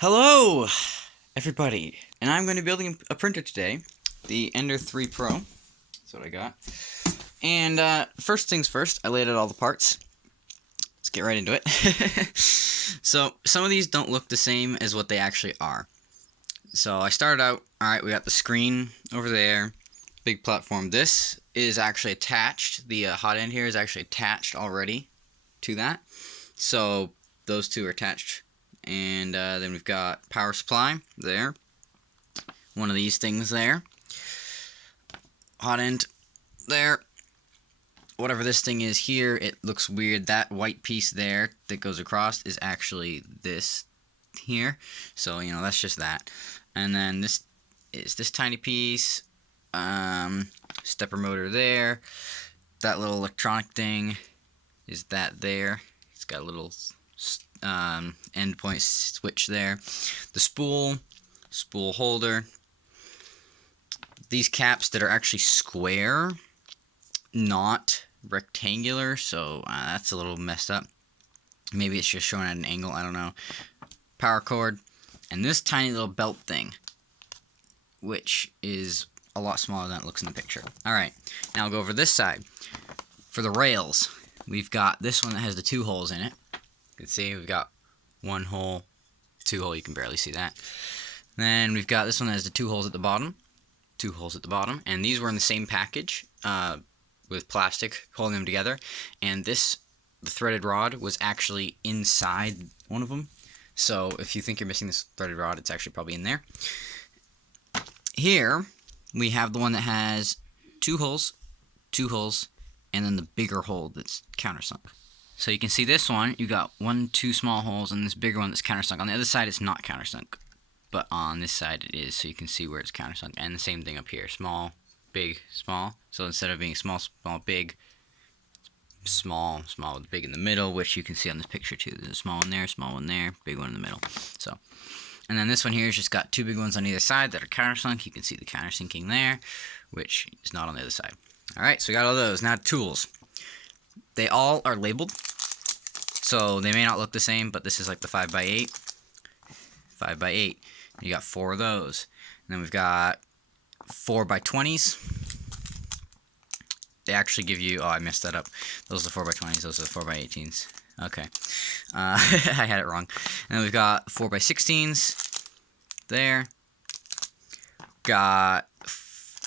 Hello, everybody, and I'm going to be building a printer today, the Ender 3 Pro. That's what I got. And first things first, I laid out all the parts. Let's get right into it. So some of these don't look the same as what they actually are. So I started out, alright, we got the screen over there, big platform. This is actually attached, the hot end here is actually attached already to that. So those two are attached. And then we've got power supply there. One of these things there. Hot end there. Whatever this thing is here, it looks weird. That white piece there that goes across is actually this here. So, you know, that's just that. And then this is this tiny piece. Stepper motor there. That little electronic thing is that there. It's got a little endpoint switch there. The spool holder. These caps that are actually square, not rectangular, so that's a little messed up. Maybe it's just showing at an angle, I don't know. Power cord, and this tiny little belt thing, which is a lot smaller than it looks in the picture. Alright, now I'll go over this side. For the rails, we've got this one that has the 2 holes in it. You can see we've got 1 hole, 2 hole, you can barely see that. Then we've got this one that has the 2 holes at the bottom. 2 holes at the bottom, and these were in the same package with plastic holding them together. And the threaded rod was actually inside one of them. So if you think you're missing this threaded rod, it's actually probably in there. Here we have the one that has 2 holes, and then the bigger hole that's countersunk. So you can see this one, you got 2 small holes, and this bigger one that's countersunk. On the other side, it's not countersunk, but on this side it is, so you can see where it's countersunk. And the same thing up here, small, big, small. So instead of being small, small, big, small, small with big in the middle, which you can see on this picture too. There's a small one there, big one in the middle. So, and then this one here has just got 2 big ones on either side that are countersunk. You can see the countersinking there, which is not on the other side. Alright, so we got all those. Now tools. They all are labeled, so they may not look the same, but this is like the 5x8. 5x8. You got 4 of those. And then we've got 4x20s. They actually give you... Oh, I messed that up. Those are the 4x20s. Those are the 4x18s. Okay. I had it wrong. And then we've got 4x16s. There. Got...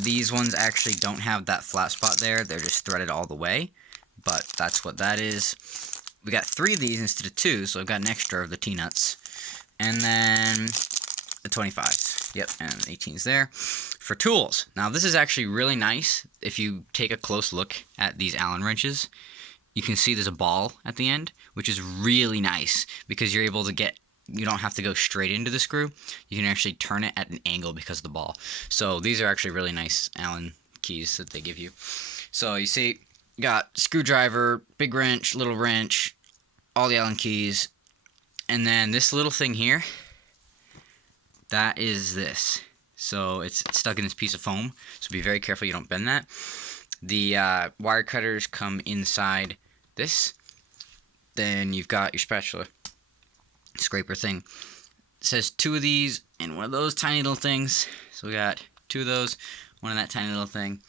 These ones actually don't have that flat spot there. They're just threaded all the way. But that's what that is. We got 3 of these instead of 2, so I've got an extra of the T-nuts. And then the 25s. Yep, and 18s there. For tools. Now, this is actually really nice. If you take a close look at these Allen wrenches, you can see there's a ball at the end, which is really nice because you're able to get... You don't have to go straight into the screw. You can actually turn it at an angle because of the ball. So these are actually really nice Allen keys that they give you. So you see, you got screwdriver, big wrench, little wrench, all the Allen keys. And then this little thing here, that is this. So it's stuck in this piece of foam. So be very careful you don't bend that. The wire cutters come inside this. Then you've got your spatula scraper thing. It says 2 of these and 1 of those tiny little things. So we got 2 of those, 1 of that tiny little thing.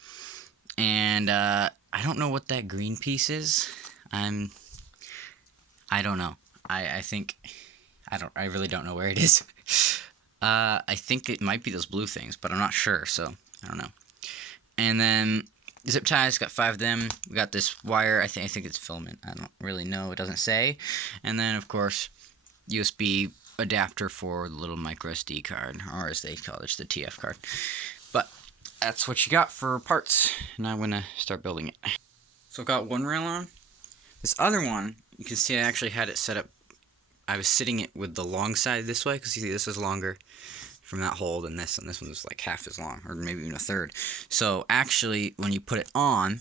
And I don't know what that green piece is. I don't know. I think I really don't know where it is. I think it might be those blue things, but I'm not sure, so I don't know. And then zip ties, got 5 of them. We got this wire. I think it's filament. I don't really know. It doesn't say. And then of course, USB adapter for the little micro SD card, or as they call it, it's the TF card. But that's what you got for parts. Now I'm gonna start building it. So I've got 1 rail on. This other one, you can see I actually had it set up. I was sitting it with the long side this way, because you see this is longer from that hole than this, and this one was like half as long, or maybe even a third. So actually, when you put it on,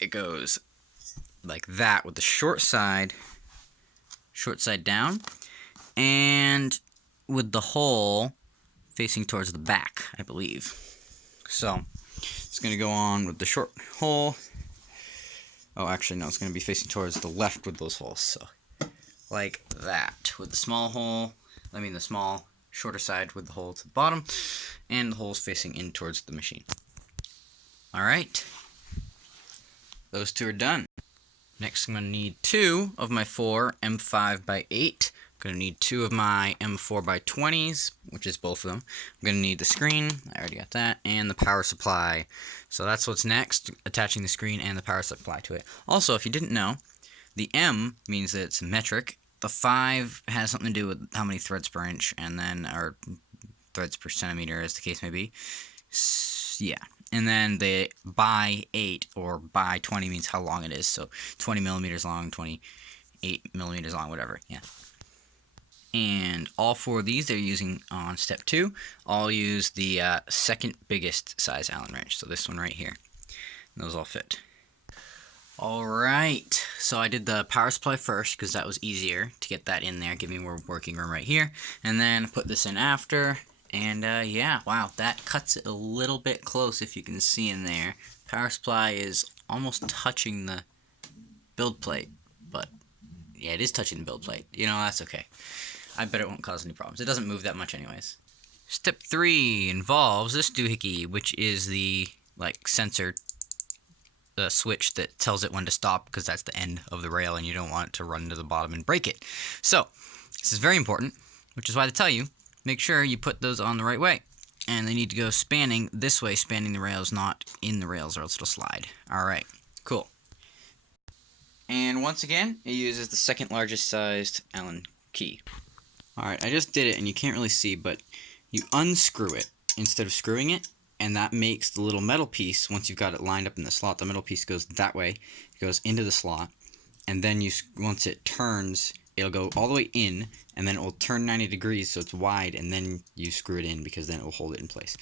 it goes like that with the short side down, and with the hole facing towards the back, I believe. So it's going to go on with the short hole. Oh, actually, no, it's going to be facing towards the left with those holes. So like that, with the small hole the small, shorter side with the hole to the bottom, and the holes facing in towards the machine. Alright, those two are done. Next, I'm going to need 2 of my 4 M5 by 8. I'm going to need 2 of my M4 by 20s, which is both of them. I'm going to need the screen, I already got that, and the power supply. So that's what's next, attaching the screen and the power supply to it. Also, if you didn't know, the M means that it's metric. The 5 has something to do with how many threads per inch, and then, or threads per centimeter, as the case may be. Yeah. And then the by 8 or by 20 means how long it is. So 20 millimeters long, 28 millimeters long, whatever. Yeah. And all 4 of these they're using on step 2. I'll use the second biggest size Allen wrench. So this one right here. And those all fit. Alright, so I did the power supply first because that was easier to get that in there, give me more working room right here. And then put this in after. And yeah, wow, that cuts it a little bit close if you can see in there. Power supply is almost touching the build plate, but yeah, it is touching the build plate. You know, that's okay. I bet it won't cause any problems. It doesn't move that much anyways. Step 3 involves this doohickey, which is the sensor switch that tells it when to stop, because that's the end of the rail and you don't want it to run to the bottom and break it. So this is very important, which is why they tell you make sure you put those on the right way, and they need to go spanning this way, spanning the rails, not in the rails, or else it'll slide. Alright, cool. And once again, it uses the second largest sized Allen key. Alright, I just did it and you can't really see, but you unscrew it instead of screwing it, and that makes the little metal piece, once you've got it lined up in the slot, the metal piece goes that way, it goes into the slot, and then once it turns, it'll go all the way in, and then it will turn 90 degrees so it's wide, and then you screw it in because then it will hold it in place.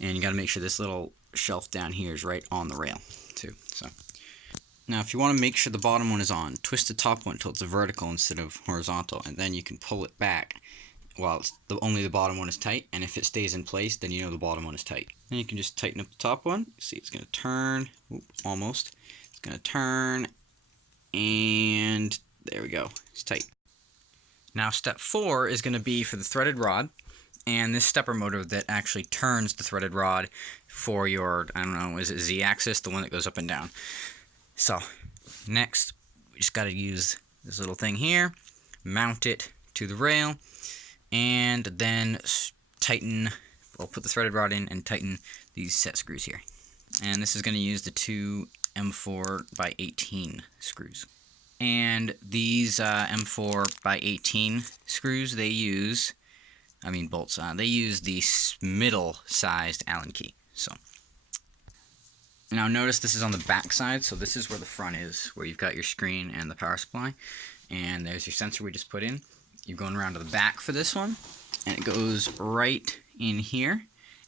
And you got to make sure this little shelf down here is right on the rail too. So now if you want to make sure the bottom one is on, twist the top one until it's vertical instead of horizontal, and then you can pull it back while only the bottom one is tight, and if it stays in place, then you know the bottom one is tight. Then you can just tighten up the top one. See, it's going to turn, almost. It's going to turn, and there we go, it's tight. Now step 4 is going to be for the threaded rod, and this stepper motor that actually turns the threaded rod for your, I don't know, is it Z-axis, the one that goes up and down. So next, we just got to use this little thing here, mount it to the rail, and then tighten, we'll put the threaded rod in and tighten these set screws here. And this is going to use the 2 M4 by 18 screws. And these M4 by 18 screws, they use, bolts, they use the middle-sized Allen key. So now notice this is on the back side, so this is where the front is, where you've got your screen and the power supply. And there's your sensor we just put in. You're going around to the back for this one, and it goes right in here,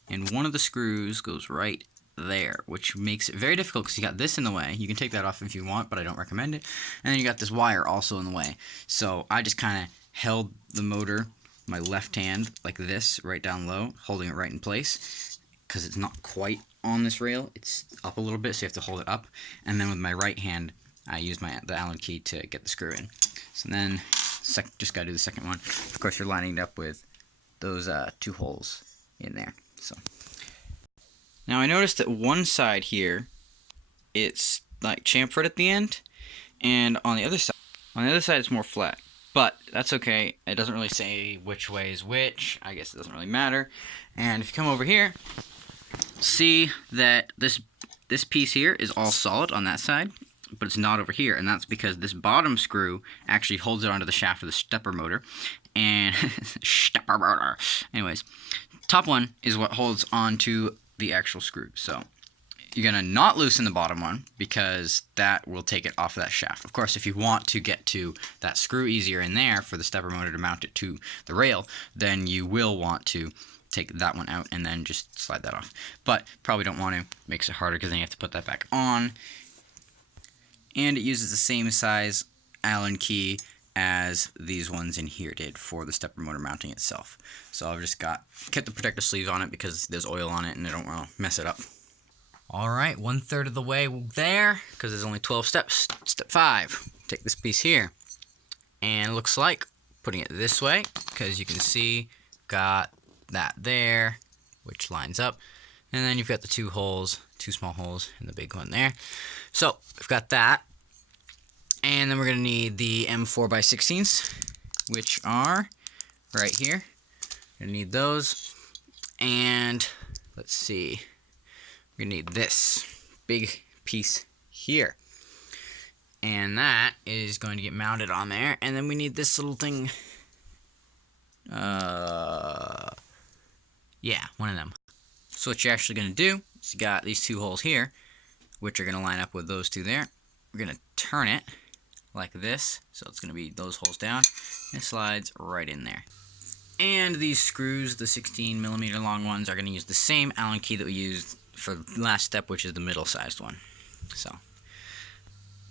and one of the screws goes right there, which makes it very difficult because you got this in the way. You can take that off if you want, but I don't recommend it. And then you got this wire also in the way. So I just kind of held the motor, my left hand, like this, right down low, holding it right in place, because it's not quite on this rail. It's up a little bit, so you have to hold it up. And then with my right hand, I use the Allen key to get the screw in. So then just got to do the second one. Of course, you're lining it up with those 2 holes in there. So now I noticed that one side here, it's like chamfered at the end, and on the other side it's more flat. But that's okay. It doesn't really say which way is which. I guess it doesn't really matter. And if you come over here, see that this piece here is all solid on that side, but it's not over here, and that's because this bottom screw actually holds it onto the shaft of the stepper motor. And stepper motor. Anyways, top one is what holds onto the actual screw. So you're gonna not loosen the bottom one because that will take it off of that shaft. Of course, if you want to get to that screw easier in there for the stepper motor to mount it to the rail, then you will want to take that one out and then just slide that off. But probably don't want to. Makes it harder because then you have to put that back on. And it uses the same size Allen key as these ones in here did for the stepper motor mounting itself. So I've just kept the protective sleeves on it because there's oil on it and I don't want to mess it up. Alright, 1/3 of the way there, because there's only 12 steps. Step 5, take this piece here, and it looks like putting it this way, because you can see, got that there, which lines up. And then you've got the two small holes, and the big one there. So, we've got that. And then we're going to need the M4x16s, which are right here. We're going to need those. And let's see. We're going to need this big piece here. And that is going to get mounted on there. And then we need this little thing. Yeah, one of them. So what you're actually going to do is you got these two holes here, which are going to line up with those two there. We're going to turn it like this. So it's going to be those holes down. And it slides right in there. And these screws, the 16mm long ones, are going to use the same Allen key that we used for the last step, which is the middle-sized one. So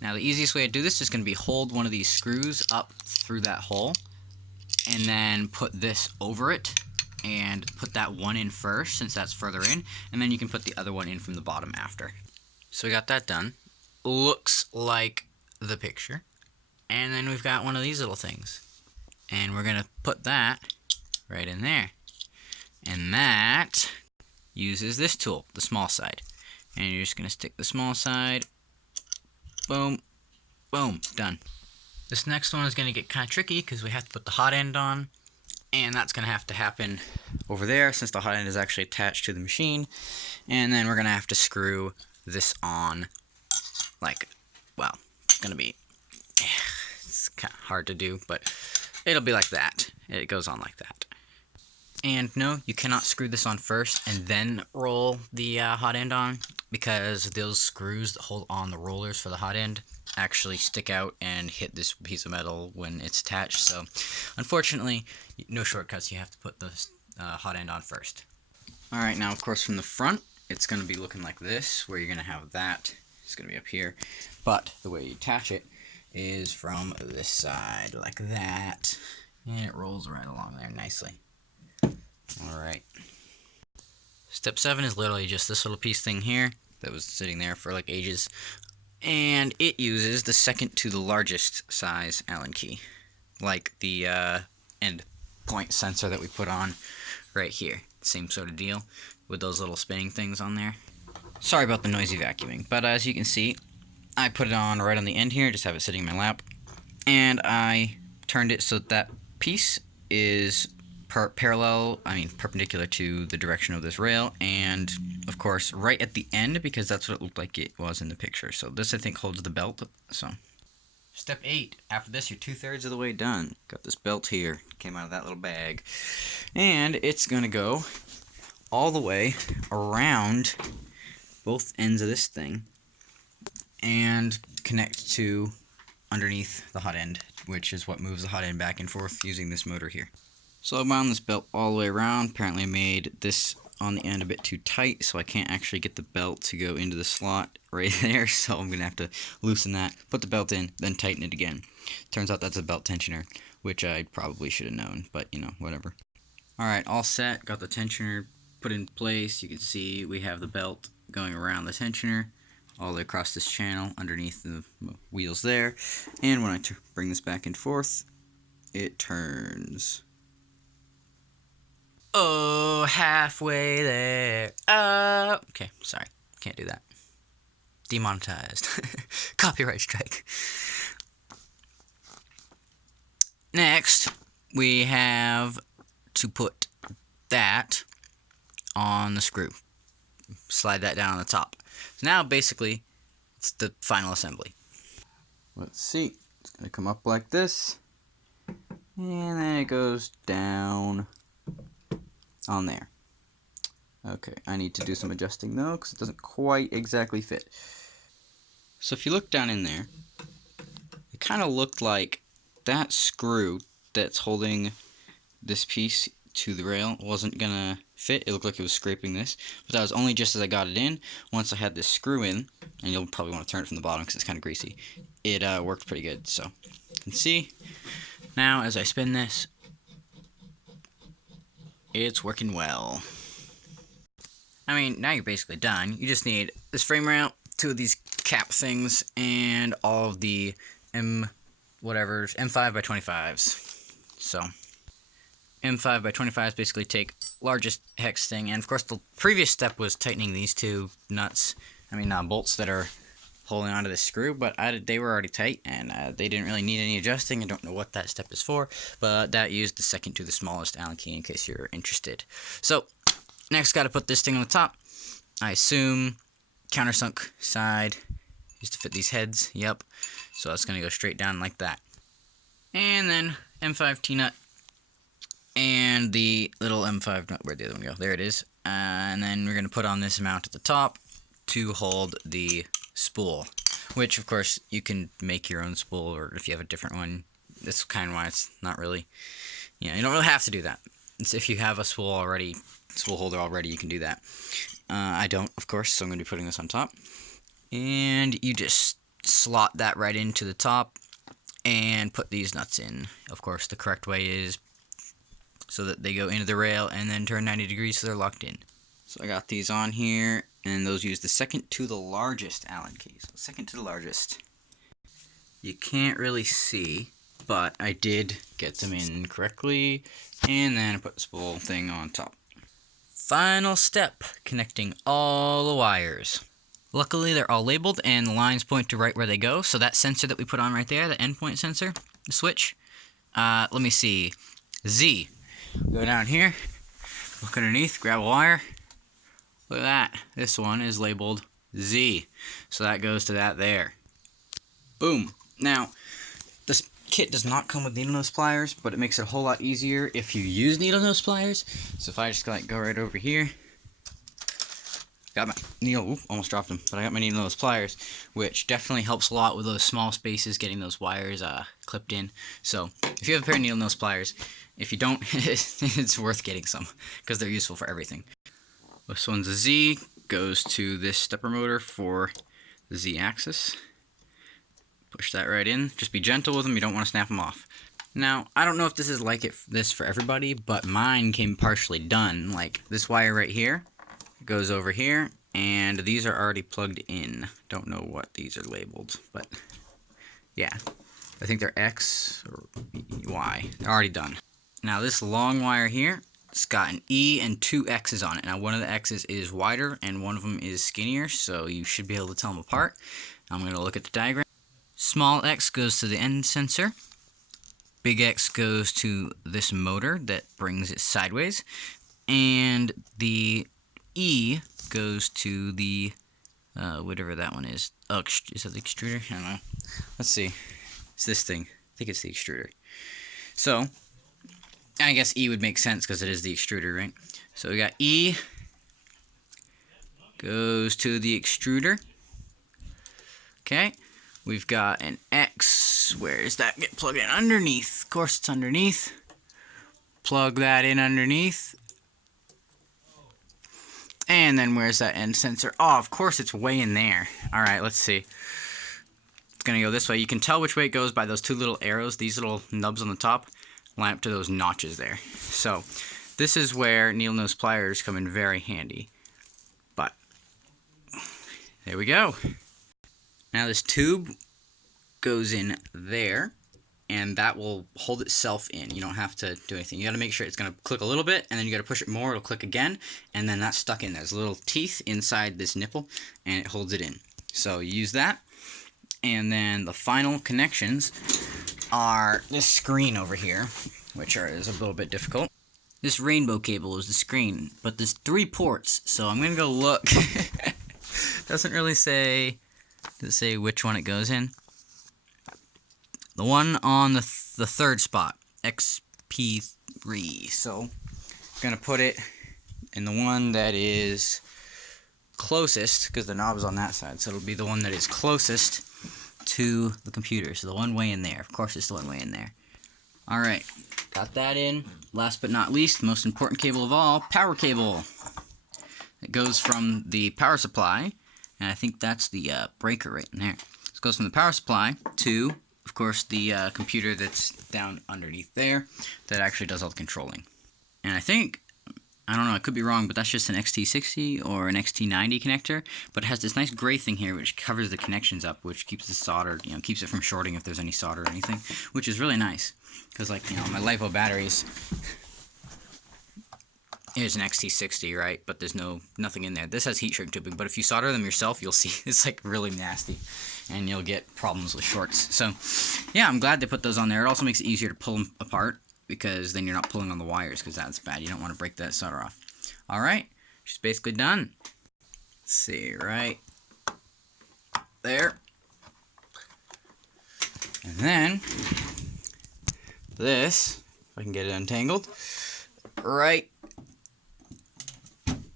now the easiest way to do this is going to be hold one of these screws up through that hole, and then put this over it, and put that one in first, since that's further in, and then you can put the other one in from the bottom after. So we got that done. Looks like the picture. And then we've got one of these little things. And we're going to put that right in there. And that uses this tool, the small side. And you're just going to stick the small side. Boom. Boom. Done. This next one is going to get kind of tricky because we have to put the hot end on. And that's going to have to happen over there since the hot end is actually attached to the machine. And then we're going to have to screw this on like, well, it's going to be, it's kind of hard to do, but it'll be like that. It goes on like that. And no, you cannot screw this on first and then roll the hot end on, because those screws that hold on the rollers for the hot end actually stick out and hit this piece of metal when it's attached. So unfortunately, no shortcuts. You have to put the hot end on first. Alright, now of course from the front, it's going to be looking like this, where you're going to have that. It's going to be up here. But the way you attach it is from this side, like that. And it rolls right along there nicely. Alright. Step 7 is literally just this little piece thing here that was sitting there for like ages. And it uses the second to the largest size Allen key. Like the end point sensor that we put on right here. Same sort of deal with those little spinning things on there. Sorry about the noisy vacuuming, but as you can see, I put it on right on the end here, just have it sitting in my lap. And I turned it so that piece is perpendicular to the direction of this rail, and of course right at the end, because that's what it looked like it was in the picture. So this, I think, holds the belt. So step 8, after this you're 2/3 of the way done. Got this belt here, came out of that little bag, and it's gonna go all the way around both ends of this thing and connect to underneath the hot end, which is what moves the hot end back and forth using this motor here. So I wound this belt all the way around. Apparently I made this on the end a bit too tight, so I can't actually get the belt to go into the slot right there, so I'm going to have to loosen that, put the belt in, then tighten it again. Turns out that's a belt tensioner, which I probably should have known, but you know, whatever. Alright, all set, got the tensioner put in place. You can see we have the belt going around the tensioner all the way across this channel underneath the wheels there, and when I bring this back and forth, it turns. Oh, halfway there. Okay, sorry. Can't do that. Demonetized. Copyright strike. Next, we have to put that on the screw. Slide that down on the top. So now, basically, it's the final assembly. Let's see. It's going to come up like this. And then it goes down on there. Okay, I need to do some adjusting though, because it doesn't quite exactly fit. So if you look down in there, it kind of looked like that screw that's holding this piece to the rail wasn't gonna fit. It looked like it was scraping this, but that was only just as I got it in. Once I had this screw in, and you'll probably want to turn it from the bottom because it's kind of greasy, it worked pretty good. So you can see now as I spin this, it's working well. I mean, now you're basically done. You just need this frame rail, 2 of these cap things, and all of the M5x25s. So M5 by 25 is basically take largest hex thing, and of course the previous step was tightening these two bolts that are holding onto the screw, but they were already tight, and they didn't really need any adjusting. I don't know what that step is for, but that used the second to the smallest Allen key in case you're interested. So next, got to put this thing on the top. I assume countersunk side used to fit these heads. Yep. So that's going to go straight down like that. And then M5 T-nut and the little M5 nut. Where'd the other one go? There it is. And then we're going to put on this mount at the top to hold the spool, which of course you can make your own spool, or if you have a different one, that's kind of why it's not really, you don't really have to do that. It's if you have a spool holder already, you can do that. I don't, of course, so I'm going to be putting this on top. And you just slot that right into the top and put these nuts in. Of course, the correct way is so that they go into the rail and then turn 90 degrees so they're locked in. So I got these on here, and those use the second to the largest Allen key. So second to the largest. You can't really see, but I did get them in correctly, and then I put the spool thing on top. Final step, connecting all the wires. Luckily, they're all labeled, and the lines point to right where they go. So that sensor that we put on right there, the endpoint sensor, the switch, let me see, Z. Go down here, look underneath, grab a wire. Look at that. This one is labeled Z. So that goes to that there. Boom. Now, this kit does not come with needle nose pliers, but it makes it a whole lot easier if you use needle nose pliers. So if I just go right over here, got my needle, almost dropped them, but I got my needle nose pliers, which definitely helps a lot with those small spaces, getting those wires clipped in. So if you have a pair of needle nose pliers, if you don't, it's worth getting some, because they're useful for everything. This one's a Z, goes to this stepper motor for the Z axis. Push that right in. Just be gentle with them, you don't want to snap them off. Now, I don't know if this is like this for everybody, but mine came partially done. Like this wire right here goes over here, and these are already plugged in. Don't know what these are labeled, but yeah. I think they're X or Y. They're already done. Now this long wire here, it's got an E and two X's on it. Now one of the X's is wider and one of them is skinnier, so you should be able to tell them apart. I'm going to look at the diagram. Small X goes to the end sensor. Big X goes to this motor that brings it sideways. And the E goes to the, whatever that one is. Oh, is that the extruder? I don't know. Let's see. It's this thing. I think it's the extruder. So, I guess E would make sense because it is the extruder, right? So we got E goes to the extruder. Okay. We've got an X. Where does that get plugged in? Underneath. Of course it's underneath. Plug that in underneath. And then where's that end sensor? Oh, of course it's way in there. Alright, let's see. It's going to go this way. You can tell which way it goes by those two little arrows. These little nubs on the top line up to those notches there. So, this is where needle nose pliers come in very handy. But, there we go. Now this tube goes in there, and that will hold itself in. You don't have to do anything. You got to make sure it's going to click a little bit, and then you got to push it more, it'll click again, and then that's stuck in. There's little teeth inside this nipple, and it holds it in. So you use that, and then the final connections are this screen over here, which is a little bit difficult. This rainbow cable is the screen, but there's 3 ports, so I'm going to go look. Doesn't really say... Does it say which one it goes in? The one on the third spot, XP3. So, I'm going to put it in the one that is closest, because the knob is on that side, so it'll be the one that is closest to the computer. So the one way in there. Of course it's the one way in there. Alright, got that in. Last but not least, the most important cable of all, power cable. It goes from the power supply, and I think that's the breaker right in there. This goes from the power supply to, of course, the computer that's down underneath there that actually does all the controlling. And I think I don't know, I could be wrong, but that's just an XT60 or an XT90 connector. But it has this nice gray thing here which covers the connections up, which keeps the solder, keeps it from shorting if there's any solder or anything, which is really nice. Because, like, my LiPo batteries, here's an XT60, right? But there's nothing in there. This has heat shrink tubing, but if you solder them yourself, you'll see it's like really nasty, and you'll get problems with shorts. So, yeah, I'm glad they put those on there. It also makes it easier to pull them apart, because then you're not pulling on the wires, because that's bad. You don't want to break that solder off. All right, she's basically done. Let's see, right there. And then this, if I can get it untangled, right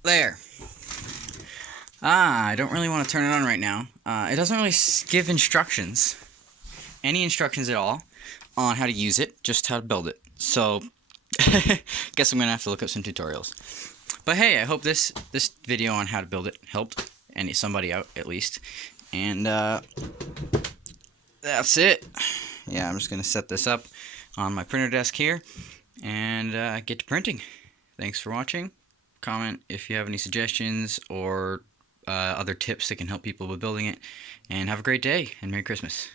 there. I don't really want to turn it on right now. It doesn't really give instructions, any instructions at all, on how to use it, just how to build it. So, guess I'm going to have to look up some tutorials. But hey, I hope this video on how to build it helped somebody out, at least. And that's it. Yeah, I'm just going to set this up on my printer desk here and get to printing. Thanks for watching. Comment if you have any suggestions or other tips that can help people with building it. And have a great day, and Merry Christmas.